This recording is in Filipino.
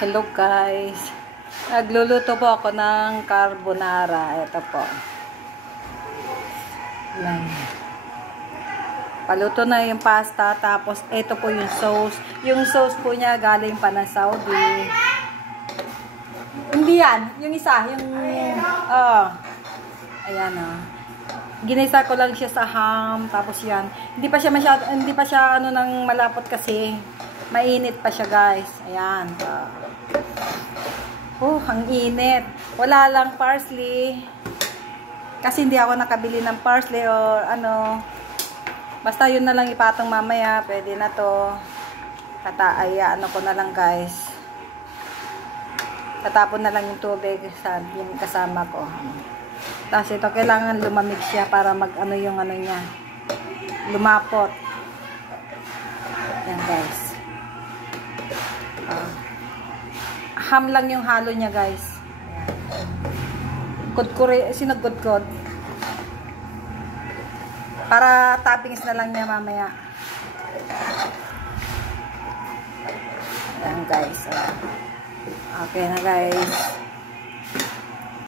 Hello guys. Nagluluto po ako ng carbonara. Ito po. Yan. Paluto na yung pasta. Tapos ito po yung sauce. Yung sauce po niya galing pa ng Saudi. Hindi yan. Yung isa. Yung ayan o. Ginisa ko lang siya sa ham. Tapos yan. Hindi pa siya ano nang malapot kasi. Mainit pa siya guys. Ayan. Ang init. Wala lang parsley. Kasi hindi ako nakabili ng parsley or ano. Basta yun na lang ipatong mamaya. Pwede na to. Ano ko na lang guys. Tatapon na lang yung tubig sa yung kasama ko. Tapos ito kailangan lumamig siya para mag ano yung ano niya. Lumapot. Yan guys. Ham lang yung halo niya guys. Sinugkod-kod. Para toppings na lang niya mamaya. Ayan guys. Okay na guys.